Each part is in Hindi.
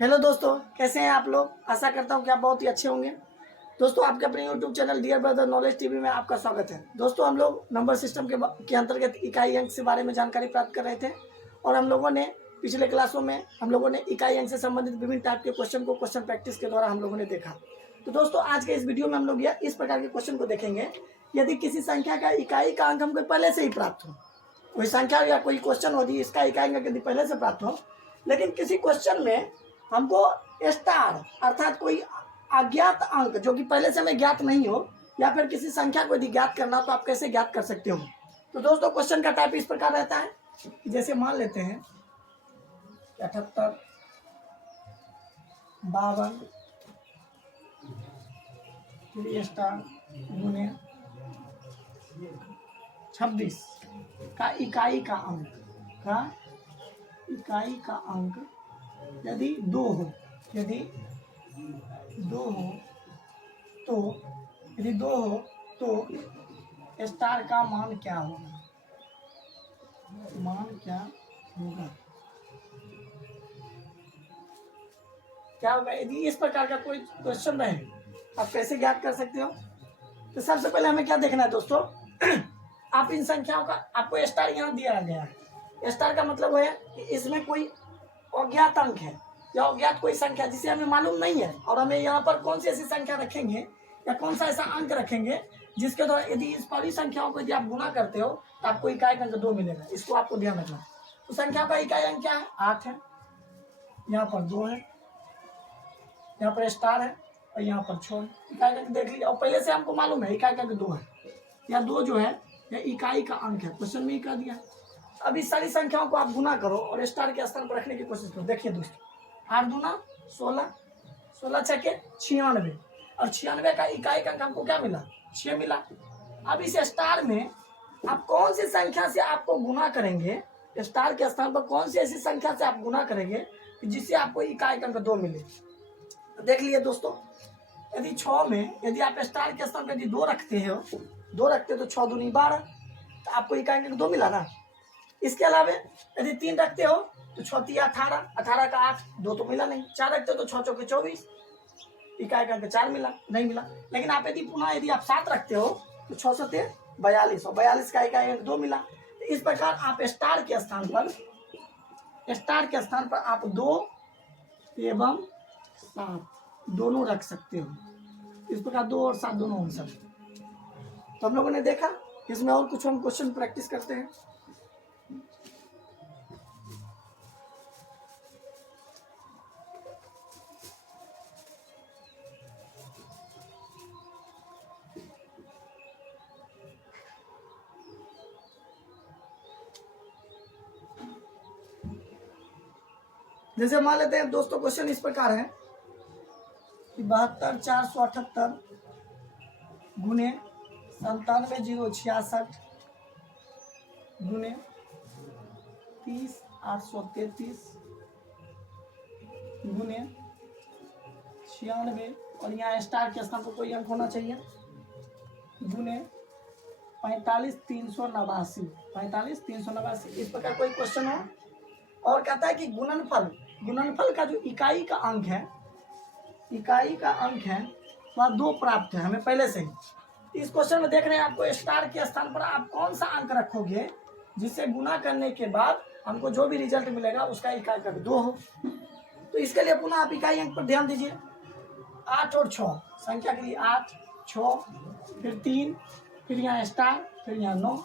हेलो दोस्तों, कैसे हैं आप लोग। आशा करता हूं कि आप बहुत ही अच्छे होंगे। दोस्तों, आपके अपने YouTube channel dear brother knowledge TV में आपका स्वागत है। दोस्तों, हम लोग नंबर सिस्टम के अंतर्गत इकाई अंक के बारे में जानकारी प्राप्त कर रहे थे और हम लोगों ने पिछले क्लासों में हम लोगों ने इकाई अंक से संबंधित विभिन्न टाइप के क्वेश्चन प्रैक्टिस के द्वारा हम लोगों ने देखा। तो दोस्तों, आज के इस वीडियो में हम लोग इस प्रकार के क्वेश्चन को देखेंगे। यदि किसी संख्या का इकाई का अंक हमको पहले से ही प्राप्त हो, कोई संख्या या कोई क्वेश्चन हो इसका इकाई अंक यदि पहले से प्राप्त हो, लेकिन किसी क्वेश्चन में हमको स्टार अर्थात कोई अज्ञात अंक जो कि पहले से हमें ज्ञात नहीं हो, या फिर किसी संख्या को यदि ज्ञात करना तो आप कैसे ज्ञात कर सकते हो। तो दोस्तों, क्वेश्चन का टाइप इस प्रकार रहता है, जैसे मान लेते हैं 78, 52 स्टार गुने 26 का इकाई का अंक यदि 2 हो, तो स्टार का मान क्या होगा। क्या होगा यदि इस प्रकार का कोई क्वेश्चन रहे, आप कैसे ज्ञात कर सकते हो। तो सबसे पहले हमें क्या देखना है दोस्तों, आप इन संख्याओं का आपको स्टार यहाँ दिया गया है। स्टार का मतलब है कि इसमें कोई अज्ञात अंक है या अज्ञात कोई संख्या जिसे हमें मालूम नहीं है, और हमें यहाँ पर कौन सी ऐसी संख्या रखेंगे या कौन सा ऐसा अंक रखेंगे जिसके द्वारा यदि इस सारी संख्याओं को यदि आप गुना करते हो तो आपको इकाई अंक 2 मिलेगा। इसको आपको ध्यान रखना है। तो संख्या का इकाई अंक क्या है, 8 है, यहाँ पर 2 है, यहाँ पर स्टार है और यहाँ पर 6 है। इकाई अंक देख लीजिए, और पहले से हमको मालूम है इकाई अंक 2 है, या 2 जो है यह इकाई का अंक है, क्वेश्चन में ही कह दिया। अब इस सारी संख्याओं को आप गुना करो और स्टार के स्थान पर रखने की कोशिश करो। देखिए दोस्तों, 8 दूना 16, 16 छके 96, और 96 का इकाई का अंक हमको क्या मिला, 6 मिला। अब इस स्टार में आप कौन सी संख्या से आपको गुना करेंगे, स्टार के स्थान पर कौन सी ऐसी संख्या से आप गुना करेंगे जिससे आपको इकाई का अंक 2 मिले। तो देख लिए दोस्तों, यदि 6 में यदि आप स्टार के स्थान पर यदि 2 रखते हो, 2 रखते तो 6 दूनी 12, तो आपको इकाई अंक 2 मिला ना। इसके अलावा यदि 3 रखते हो तो 6 3 18, 18 का 8, 2 तो मिला नहीं। 4 रखते हो तो 6 चौके 24, इकाई का अंक 4 मिला, नहीं मिला। लेकिन आप यदि पुनः यदि आप 7 रखते हो तो 6 7 42, और 42 का इकाई अंक 2 मिला। तो इस प्रकार आप स्टार के स्थान पर आप 2 एवं 7 दोनों रख सकते हो। इस प्रकार 2 और 7 दोनों हो सकते। तो हम लोगों ने देखा, इसमें और कुछ हम क्वेश्चन प्रैक्टिस करते हैं। जैसे मान लेते हैं दोस्तों, क्वेश्चन इस प्रकार है कि 72 478 गुने 97 066 गुने 30 833 गुने 96, और यहाँ स्टार के स्थान पर कोई अंक होना चाहिए, गुने 45 389। इस प्रकार कोई क्वेश्चन हो और कहता है कि गुणनफल का जो इकाई का अंक है वह 2 प्राप्त है हमें पहले से ही। इस क्वेश्चन में देख रहे हैं आपको स्टार के स्थान पर आप कौन सा अंक रखोगे जिससे गुना करने के बाद हमको जो भी रिजल्ट मिलेगा उसका इकाई का 2 हो। तो इसके लिए पुनः आप इकाई अंक पर ध्यान दीजिए। 8 और 6 संख्या के लिए 8 6, फिर 3, फिर यहाँ स्टार, फिर यहाँ 9।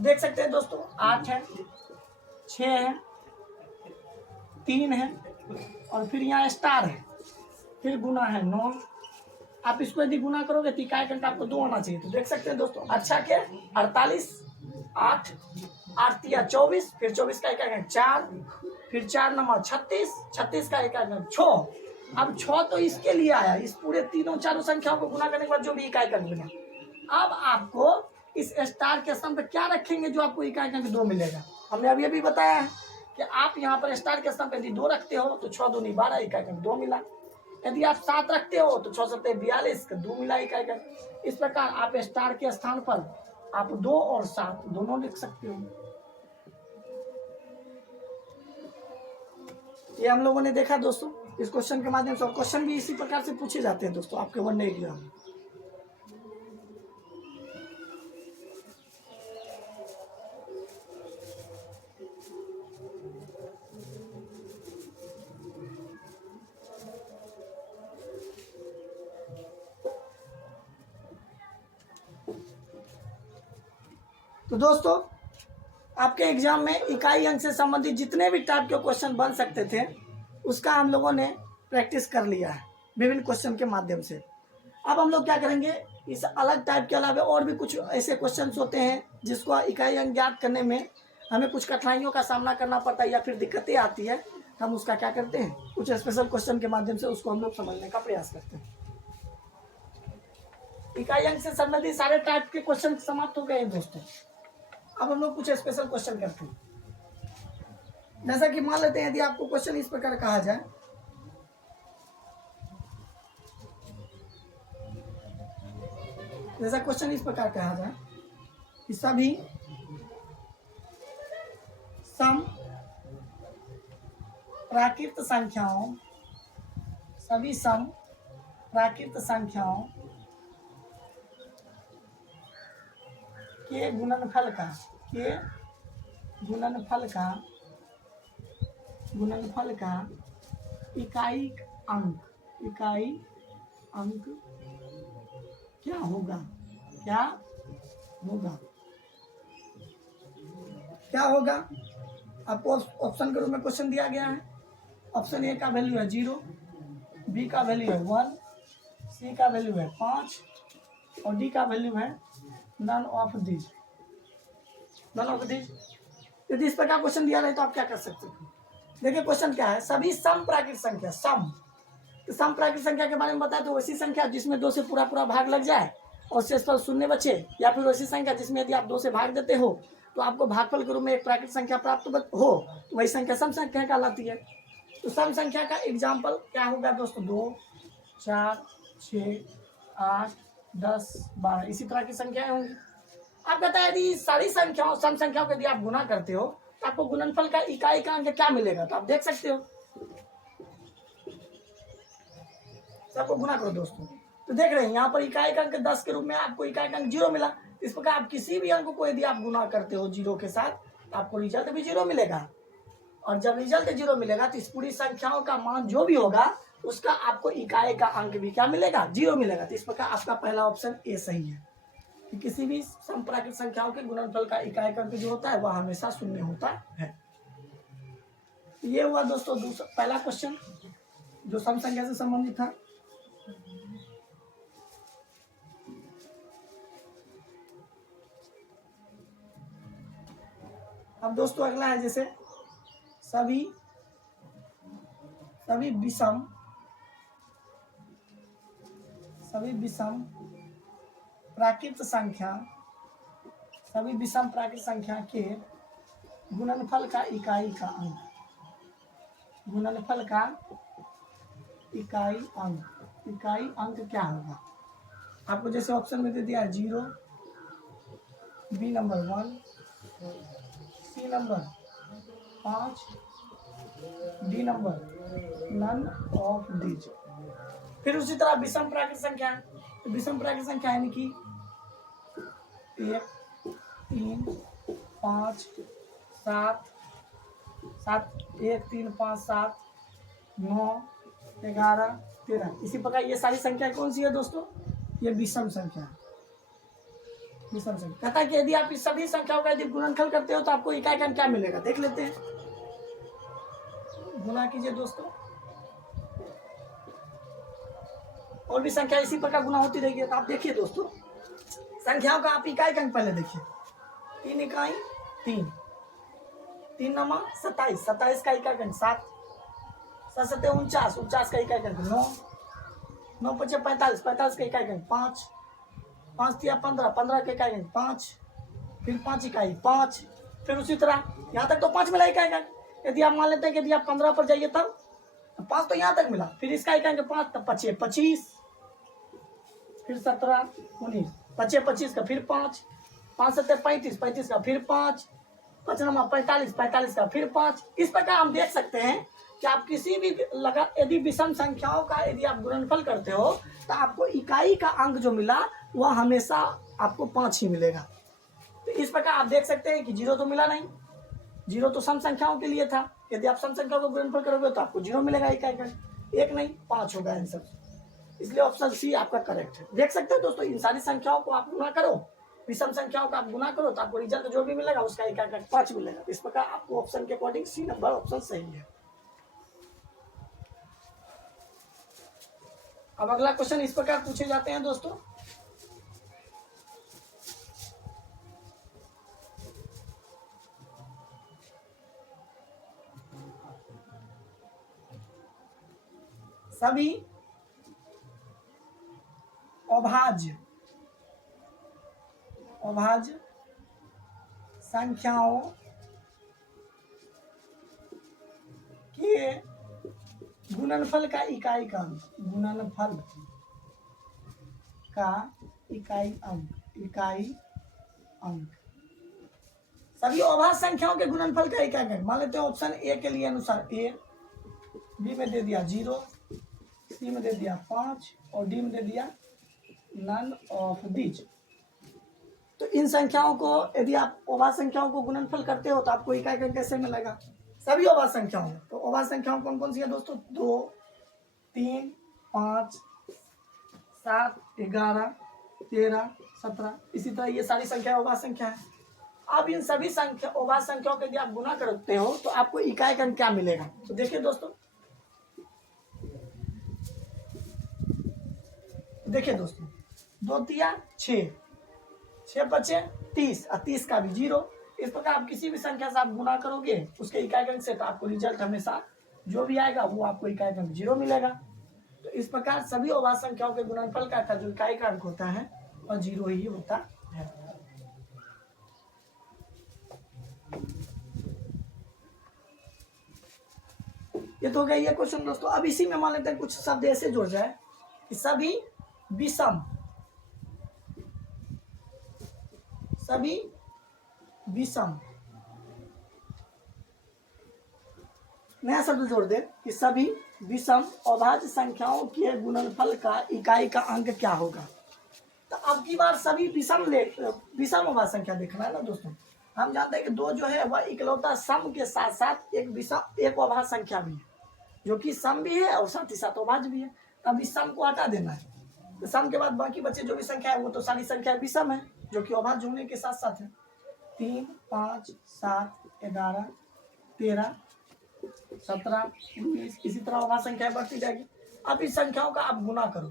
देख सकते हैं दोस्तों, 8 है, 6 है, 3 है, और फिर यहाँ स्टार है, फिर गुना है 9। आप इसको यदि गुना करोगे तो इकाई अंक आपको 2 होना चाहिए। तो देख सकते हैं दोस्तों, अच्छा के 48, 8 8 या 24, फिर 24 का इकाई अंक 4, फिर 4 नंबर 36, 36 का इकाई अंक 6। अब 6 तो इसके लिए आया, इस पूरे तीनों चारों संख्याओं को गुना करने के बाद जो भी इकाई अंक मिला। अब आपको इस स्टार के स्थान पर क्या रखेंगे जो आपको इकाई अंक 2 मिलेगा। हमने अभी अभी बताया है कि आप यहाँ पर स्टार के स्थान पर यदि 2 रखते हो तो 6 दूनी 12, इकाई अंक 2 मिला। यदि आप 7 रखते हो तो 6 7 42 का 2 मिला इकाई अंक। इस प्रकार आप स्टार के स्थान पर आप 2 और 7 दोनों लिख सकते हो। ये हम लोगों ने देखा दोस्तों इस क्वेश्चन के माध्यम से, और क्वेश्चन भी इसी प्रकार से पूछे जाते हैं दोस्तों आपके वनडे एग्जाम में। तो दोस्तों आपके एग्जाम में इकाई अंक से संबंधित जितने भी टाइप के क्वेश्चन बन सकते थे उसका हम लोगों ने प्रैक्टिस कर लिया है विभिन्न क्वेश्चन के माध्यम से। अब हम लोग क्या करेंगे, इस अलग टाइप के अलावा और भी कुछ ऐसे क्वेश्चंस होते हैं जिसको इकाई अंक ज्ञात करने में हमें कुछ कठिनाइयों का सामना करना पड़ता है या फिर दिक्कतें आती है, हम उसका क्या करते हैं, कुछ स्पेशल क्वेश्चन के माध्यम से उसको हम लोग समझने का प्रयास करते हैं। इकाई अंक से संबंधित सारे टाइप के क्वेश्चन समाप्त हो गए हैं दोस्तों। अब हम लोग कुछ स्पेशल क्वेश्चन करते हैं। जैसा कि मान लेते हैं यदि आपको क्वेश्चन इस प्रकार कहा जाए, जैसा क्वेश्चन इस प्रकार कहा जाए कि सभी सम प्राकृत संख्याओं, सभी सम प्राकृत संख्याओं के गुणनफल का, के गुणनफल का इकाई अंक क्या होगा, क्या होगा। आपको ऑप्शन के रूप में क्वेश्चन दिया गया है। ऑप्शन ए का वैल्यू है 0, बी का वैल्यू है 1, सी का वैल्यू है 5 और डी का वैल्यू है नन ऑफ दिस। यदि इस प्रकार क्वेश्चन दिया रहे तो आप क्या कर सकते हो। देखिए क्वेश्चन क्या है, सभी सम प्राकृत संख्या, सम तो सम प्राकृत संख्या के बारे में बताया तो वैसी संख्या जिसमें 2 से पूरा भाग लग जाए और शेषफल शून्य बचे, या फिर वैसी संख्या जिसमें यदि आप 2 से भाग देते हो तो आपको भागफल के रूप में एक प्राकृत संख्या प्राप्त हो, तो वही संख्या सम संख्या कहलाती है। तो सम संख्या का एग्जाम्पल क्या होगा दोस्तों, 2, 4, 6, 8, 10, 12 इसी तरह की संख्याएं होंगी। आप कहता है यदि सारी संख्याओं सम संख्याओं को यदि आप गुना करते हो तो आपको गुणनफल का इकाई का अंक क्या मिलेगा, तो आप देख सकते हो। सबको गुना करो दोस्तों, तो देख रहे हैं यहाँ पर इकाई का अंक 10 के रूप में आपको इकाई का अंक 0 मिला। इस प्रकार आप किसी भी अंक को यदि आप गुना करते हो 0 के साथ तो आपको रिजल्ट भी 0 मिलेगा, और जब रिजल्ट 0 मिलेगा तो इस पूरी संख्याओं का मान जो भी होगा उसका आपको इकाई का अंक भी क्या मिलेगा, 0 मिलेगा। तो इस प्रकार आपका पहला ऑप्शन ए सही है कि किसी भी सम प्राकृत संख्याओं के गुणनफल का इकाई का अंक जो होता है वह हमेशा 0 होता है। ये हुआ दोस्तों पहला क्वेश्चन जो सम संख्या से संबंधित था। अब दोस्तों अगला है जैसे सभी विषम प्राकृत संख्या के गुणनफल का इकाई अंक क्या होगा। आपको जैसे ऑप्शन में दे दिया 0, B number 1, C number 5, D number none of this. फिर उसी तरह विषम प्राकृत संख्या, तो विषम प्राकृत संख्या यानी कि 1, 3, 5, 7, 1, 3, 5, 7, 9, 11, 13 इसी प्रकार ये सारी संख्या कौन सी है दोस्तों, ये विषम संख्या है। विषम संख्या कहता है कि यदि आप इस सभी संख्याओं का यदि गुणनफल करते हो तो आपको इकाई का क्या मिलेगा, देख लेते हैं। गुना कीजिए दोस्तों, और भी संख्या इसी प्रकार गुना होती रहेगी। तो आप देखिए दोस्तों संख्याओं का आप इकाई का अंक पहले देखिए, 3 इकाई 3 नमा 27 का इकाई अंक 7, 7 49 का इकाई अंक 9, 9 5 45 का इकाई अंक 5, 5 3 15 का इकाई अंक 5, फिर 5 इकाई 5, फिर उसी तरह यहाँ तक तो 5 मिला इकाई अंक। यदि आप मान लेते हैं कि यदि आप 15 पर जाइए तब 5 तो यहाँ तक मिला, फिर इसका इकाई अंक 5, तब 5 25, फिर 17 19, 5 25 का फिर 5, 5 7 35 का फिर 5, 5 9 45 का फिर 5। इस प्रकार हम देख सकते हैं कि आप किसी भी यदि विषम संख्याओं का यदि आप गुणनफल करते हो तो आपको इकाई का अंक जो मिला वह हमेशा आपको 5 ही मिलेगा। तो इस प्रकार आप देख सकते हैं कि 0 तो मिला नहीं, 0 तो सम संख्याओं के लिए था। यदि आप सम संख्याओं को गुणनफल करोगे तो आपको 0 मिलेगा इकाई का, 1 नहीं 5 होगा आंसर। इसलिए ऑप्शन सी आपका करेक्ट है। देख सकते हो दोस्तों, इन सारी संख्याओं को आप गुना करो, विषम संख्याओं का आप गुना करो तो आपको रिजल्ट जो भी मिलेगा उसका इकाई का 5 मिलेगा। इस प्रकार आपको ऑप्शन के अकॉर्डिंग सी नंबर ऑप्शन सही है। अब अगला क्वेश्चन इस प्रकार पूछे जाते हैं दोस्तों, सभी अभाज्य संख्याओं के गुणनफल का इकाई का अंक, गुणनफल का इकाई अंक सभी अभाज्य संख्याओं के गुणनफल का इकाई अंक। मान लेते हैं ऑप्शन ए के लिए अनुसार ए, बी में दे दिया 0, सी में दे दिया 5 और डी में दे दिया नन ऑफ दीज। तो इन संख्याओं को यदि आप अभाज्य संख्याओं को गुणनफल करते हो तो आपको इकाई अंक कैसे मिलेगा? सभी अभाज्य संख्याओं। तो अभाज्य संख्याओं कौन कौन सी है दोस्तों? 2, 3, 5, 7, 11, 13, 17, इसी तरह ये सारी संख्या अभाज्य संख्या है। अब इन सभी संख्या अभाज्य संख्याओं के यदि आप गुना करते हो तो आपको इकाई अंक क्या मिलेगा? तो देखिए दोस्तों, देखिए दोस्तों, 2 तिया 6, 6 बचे 30 और 30 का भी 0। इस प्रकार आप किसी भी संख्या से आप गुना करोगे उसके इकाई अंक से तो आपको रिजल्ट हमेशा जो भी आएगा वो आपको इकाई अंक 0 मिलेगा। तो इस प्रकार सभी अभाज्य संख्याओं के गुणनफल का जो इकाई का अंक होता है वह 0 ही होता है। ये तो हो गया ये क्वेश्चन दोस्तों। अब इसी में मान लेते हैं कुछ शब्द ऐसे जुड़ जाए कि सभी विषम नया शब्द जोड़ दे कि सभी विषम अभाज्य संख्याओं के गुणनफल का इकाई का अंक क्या होगा। तो अब की बार सभी विषम अभाज्य संख्या देखना है ना दोस्तों। हम जानते हैं कि 2 जो है वह इकलौता सम के साथ साथ एक अभाज्य संख्या भी है जो कि सम भी है और साथ ही साथ अभाज्य भी है। अब इस सम को हटा देना है तो सम के बाद बाकी बचे जो भी संख्या है वो तो सारी संख्या विषम है जो कि अभाज्य होने के साथ साथ है। 3, 5, 7, 11, 13, 17, 19 इसी तरह अभाज्य संख्या बढ़ती जाएगी। अब इस संख्याओं का आप गुना करो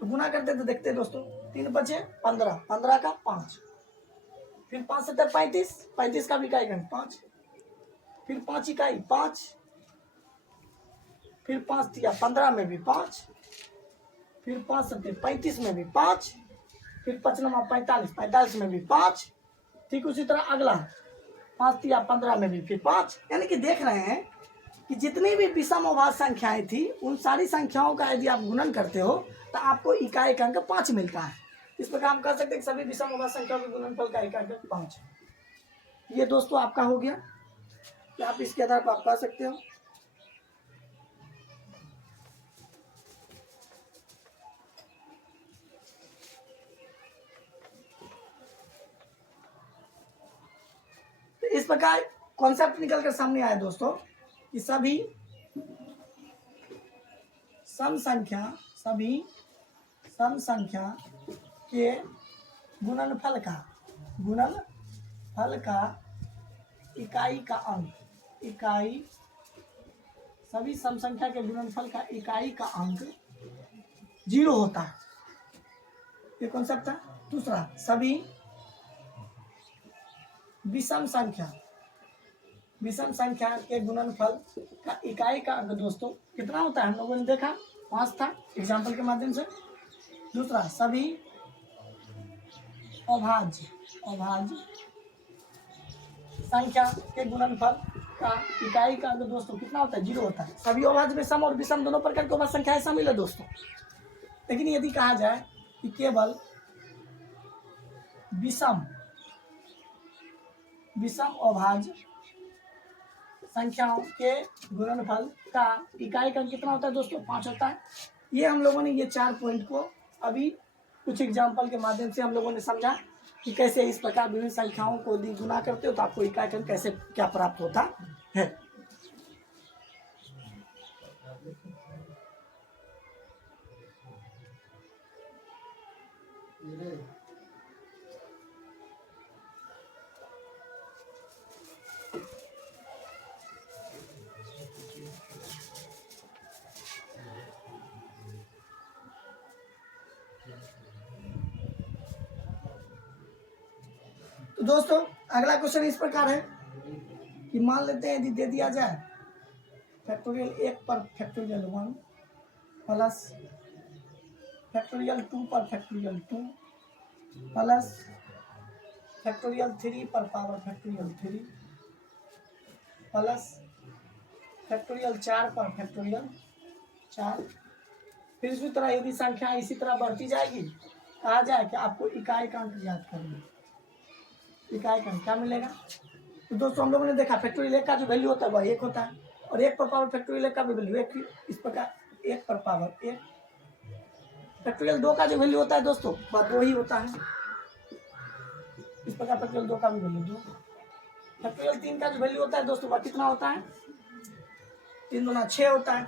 तो गुना करते तो देखते दोस्तों 3 बचे 15, 15 का 5, फिर 5 7 35, 35 का भी इकाई अंक 5, फिर 5 इकाई 5, फिर 5 दिया 15 में भी 5, फिर 5 7 35 में भी 5, फिर 5 9 45, 45 में भी 5, ठीक उसी तरह अगला 5 दिया 15 में भी फिर 5। यानी कि देख रहे हैं कि जितनी भी विषम अभाज्य संख्याएं थी उन सारी संख्याओं का यदि आप गुणन करते हो तो आपको इकाई अंक 5 मिलता है। इस प्रकार हम कह सकते हैं कि सभी विषम अभाज्य संख्याओं के गुणनफल का इकाई अंक 5 है। ये दोस्तों आपका हो गया। क्या आप इसके आधार पर आप कह सकते हो तो इस प्रकार कॉन्सेप्ट निकल कर सामने आया दोस्तों कि सभी सम संख्या के गुणनफल का इकाई का अंक सभी सम संख्या के गुणनफल का इकाई का अंक 0 होता है। ये कॉन्सेप्ट है। दूसरा, सभी विषम संख्या के गुणनफल का इकाई का अंक दोस्तों कितना होता है? हम लोगों ने देखा 5 था एग्जाम्पल के माध्यम से। दूसरा, सभी अभाज्य संख्या के गुणनफल का इकाई का अंक दोस्तों कितना होता है? 0 होता है। सभी अभाज्य में सम और विषम दोनों प्रकार की अभाज्य संख्याएं शामिल है दोस्तों। लेकिन यदि कहा जाए कि केवल विषम अभाज्य संख्याओं के गुणनफल का इकाई का कितना होता है दोस्तों? 5 होता है। ये हम लोगों ने ये 4 पॉइंट को अभी कुछ एग्जाम्पल के माध्यम से हम लोगों ने समझा कि कैसे इस प्रकार विभिन्न संख्याओं को यदि गुना करते हो तो आपको इकाई का कैसे क्या प्राप्त होता है। तो दोस्तों अगला क्वेश्चन इस प्रकार है कि मान लेते हैं यदि दे दिया जाए फैक्टोरियल 1 पर फैक्टोरियल 1 प्लस फैक्टोरियल 2 पर फैक्टोरियल 2 प्लस फैक्टोरियल 3 पर पावर फैक्टोरियल 3 प्लस फैक्टोरियल 4 पर फैक्टोरियल 4। फिर इसी तरह यदि संख्या इसी तरह बढ़ती जाएगी, कहा जाए कि आपको इकाई का अंक ज्ञात करना। इकाई का क्या मिलेगा? तो दोस्तों हम लोगों ने देखा फैक्टोरियल 1 का जो वैल्यू होता है वह 1 होता है और 1 पर पावर फैक्टोरियल 1 का भी वैल्यू 1 इस प्रकार 1 पर पावर 1। फैक्टोरियल 2 का जो वैल्यू होता है दोस्तों वह 2 ही होता है। इस प्रकार फैक्टोरियल 2 का भी वैल्यू 2। फैक्टोरियल 3 का जो वैल्यू होता है दोस्तों वह कितना होता है? 3 गुना 6 होता है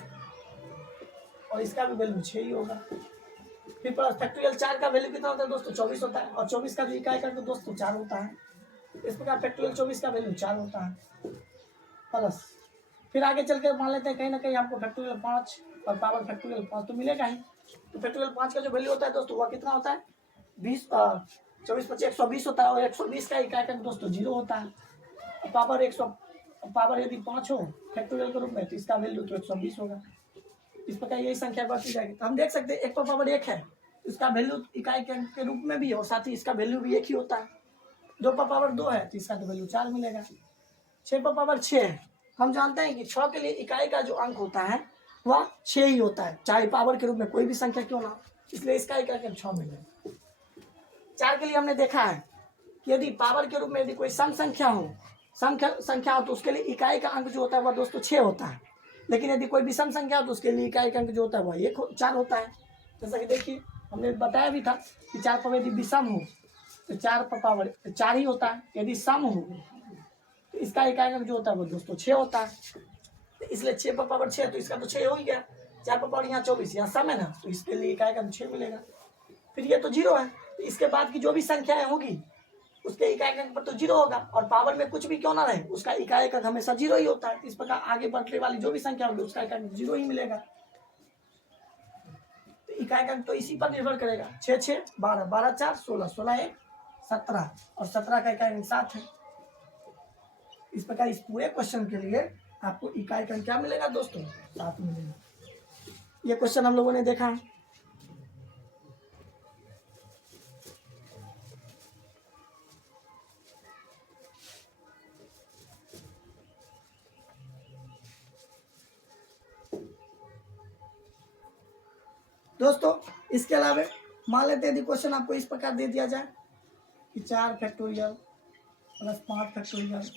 और इसका भी वैल्यू 6 ही होगा। फिर प्लस फैक्टोरियल 4 का वैल्यू कितना होता है दोस्तों? 24 होता है और 24 का जो इकाई का तो दोस्तों 4 होता है। इस प्रकार फैक्टोरियल 24 का वैल्यू 4 होता है प्लस फिर आगे चल के मान लेते हैं कहीं ना कहीं हमको फैक्टोरियल 5 और पावर फैक्टोरियल 5 तो मिलेगा ही। तो फैक्टोरियल 5 का जो वैल्यू होता है दोस्तों वह कितना होता है? 20 24 25 120 होता है और 120 का इकाई का दोस्तों 0 होता है। पावर यदि 5 हो फैक्टोरियल के रूप में तो इसका वैल्यू तो 120 होगा। इस प्रकार यही संख्या बढ़ती जाएगी। तो हम देख सकते हैं 1 पर पावर 1 है, इसका वैल्यू इकाई के रूप में भी है और साथ ही इसका वैल्यू भी 1 ही होता है। 2 पर पावर 2 है तो इसका तो वैल्यू 4 मिलेगा। 6 पर पावर 6 है, हम जानते हैं कि 6 के लिए इकाई का जो अंक होता है वह 6 ही होता है, चाहे पावर के रूप में कोई भी संख्या क्यों ना, इसलिए इसका इकाई का 6 मिलेगा। 4 के लिए हमने देखा है कि यदि पावर के रूप में यदि कोई सम संख्या हो तो उसके लिए इकाई का अंक जो होता है वह दोस्तों 6 होता है। लेकिन यदि कोई विषम संख्या हो तो उसके लिए इकाई का अंक जो होता है वह 4 होता है। जैसा कि देखिए हमने बताया भी था कि 4 पर यदि विषम हो तो 4 पर पावर 4 ही होता है, यदि सम हो तो इसका इकाई अंक जो होता है वो दोस्तों 6 होता है। तो इसलिए 6 पर पावर 6 तो इसका तो 6 हो ही गया। 4 पर पावर यहाँ 24 यहाँ सम है ना, तो इसके लिए इकाई अंक 6 मिलेगा। फिर ये तो 0 है, तो इसके बाद की जो भी संख्याएं होगी उसके इकाई अंक पर तो 0 होगा और पावर में कुछ भी क्यों ना रहे उसका इकाई अंक हमेशा 0 ही होता है। इस प्रकार आगे बढ़ने वाली जो भी संख्या होगी उसका इकाई अंक 0 ही मिलेगा। तो इकाई अंक तो इसी पर निर्भर करेगा। 6 6 12 12 4 16 16 1 17 और 17 का इकाई अंक 7 है। इस प्रकार इस पूरे क्वेश्चन के लिए आपको इकाई अंक क्या मिलेगा दोस्तों? 7 मिलेगा। ये क्वेश्चन हम लोगों ने देखा है। दोस्तों इसके अलावा मान लेते हैं यदि क्वेश्चन आपको इस प्रकार दे दिया जाए कि 4 factorial plus 5 factorial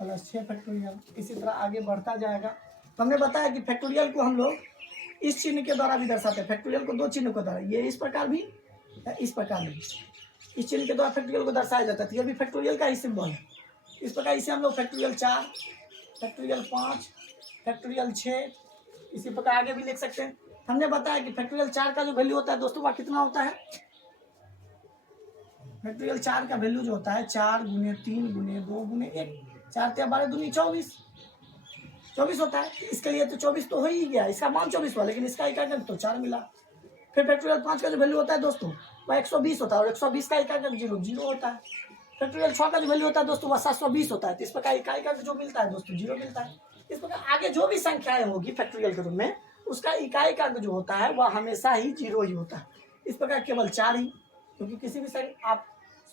plus 6 factorial, इसी तरह आगे बढ़ता जाएगा। तो हमने बताया कि फैक्टोरियल को हम लोग इस चिन्ह के द्वारा भी दर्शाते हैं। फैक्टोरियल को 2 चिन्ह के द्वारा, ये इस प्रकार भी इस प्रकार भी, इस चिन्ह के द्वारा फैक्टोरियल को दर्शाया जाता है। तो ये भी फैक्टोरियल का ही सिंबल है। इस प्रकार इसे हम लोग फैक्टोरियल 4 फैक्टोरियल 5 फैक्टोरियल 6 इसी प्रकार आगे भी लिख सकते हैं। हमने बताया कि फैक्टोरियल 4 का जो वैल्यू होता है दोस्तों वह कितना होता है? फैक्टोरियल 4 का वैल्यू जो होता है 4 गुने 3 गुने 2 गुने 1, 4 × 12 दूनी 24 होता है। इसके लिए तो 24 तो हो ही गया, इसका मान 24 हुआ, लेकिन इसका इकाई अंक तो 4 मिला। फिर फैक्टोरियल 5 का जो वैल्यू होता है दोस्तों वह 120 होता है और 120 का इकाई अंक 0 होता है। फैक्टोरियल 6 का जो वैल्यू होता है दोस्तों वह 720 होता है। तो इस प्रकार इकाई अंक जो मिलता है दोस्तों 0 मिलता है। इस प्रकार आगे जो भी संख्याएं होगी फैक्टोरियल के रूप में उसका इकाई का अंक जो होता है वह हमेशा ही 0 ही होता है। इस प्रकार केवल 4 ही, क्योंकि किसी भी संख्या आप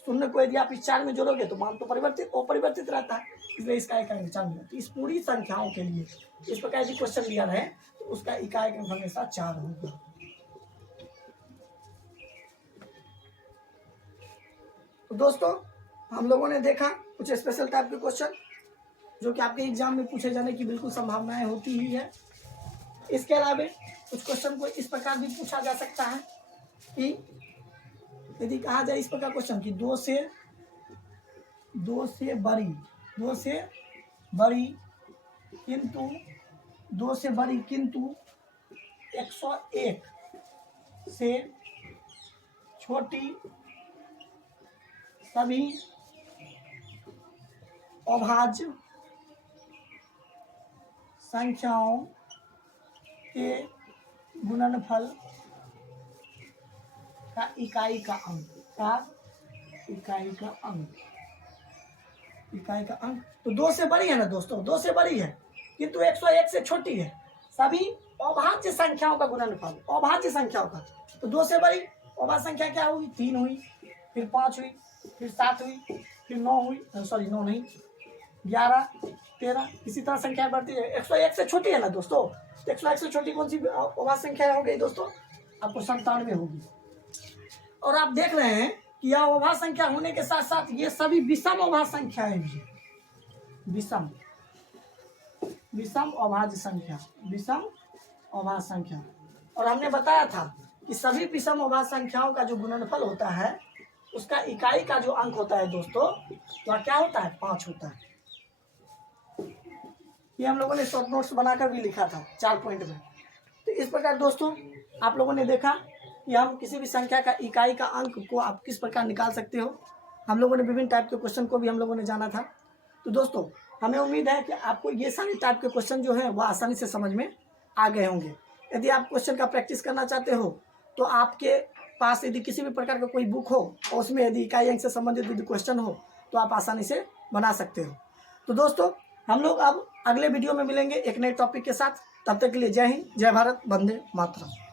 शून्य को यदि आप इस 4 में जोड़ोगे तो मान तो अपरिवर्तित रहता है, इसलिए इसका इकाई अंक 4 मिलता है। इस पूरी संख्याओं के लिए इस प्रकार यदि क्वेश्चन दिया रहे तो उसका इकाई अंक हमेशा 4 होगा। तो दोस्तों हम लोगों ने देखा कुछ स्पेशल टाइप के क्वेश्चन जो कि आपके एग्जाम में पूछे जाने की बिल्कुल संभावनाएं होती ही है। इसके अलावा कुछ क्वेश्चन को इस प्रकार भी पूछा जा सकता है कि यदि कहा जाए इस प्रकार क्वेश्चन कि दो से बड़ी किंतु 101 से छोटी सभी अभाज्य संख्याओं के गुणनफल का इकाई का अंक तो 2 से बड़ी है ना दोस्तों, 2 से बड़ी है किंतु 101 से छोटी है सभी अभाज्य संख्याओं का गुणनफल, अभाज्य संख्याओं का। तो 2 से बड़ी अभाज्य संख्या क्या होगी, 3 हुई, फिर 5 हुई, फिर 7 हुई, फिर 9 हुई, सॉरी 9 नहीं, 11, 13, इसी तरह संख्या बढ़ती है। 101 से छोटी है ना दोस्तों, तो 101 से छोटी कौन सी अभाज्य संख्या हो गई दोस्तों, आपको 97 होगी। और आप देख रहे हैं कि यह अभाज्य संख्या होने के साथ साथ ये सभी विषम अभाज्य संख्याएं भी, विषम अभाज्य संख्या। और हमने बताया था कि सभी विषम अभाज्य संख्याओं का जो गुणनफल होता है उसका इकाई का जो अंक होता है दोस्तों, वह क्या होता है, 5 होता है। ये हम लोगों ने शॉर्ट नोट्स बनाकर भी लिखा था 4 पॉइंट में। तो इस प्रकार दोस्तों आप लोगों ने देखा कि हम किसी भी संख्या का इकाई का अंक को आप किस प्रकार निकाल सकते हो। हम लोगों ने विभिन्न टाइप के क्वेश्चन को भी हम लोगों ने जाना था। तो दोस्तों हमें उम्मीद है कि आपको ये सारे टाइप के क्वेश्चन जो है वह आसानी से समझ में आ गए होंगे। यदि आप क्वेश्चन का प्रैक्टिस करना चाहते हो तो आपके पास यदि किसी भी प्रकार का कोई बुक हो और उसमें यदि इकाई अंक से संबंधित यदि क्वेश्चन हो तो आप आसानी से बना सकते हो। तो दोस्तों हम लोग अब अगले वीडियो में मिलेंगे एक नए टॉपिक के साथ। तब तक के लिए जय हिंद, जय भारत, वंदे मातरम।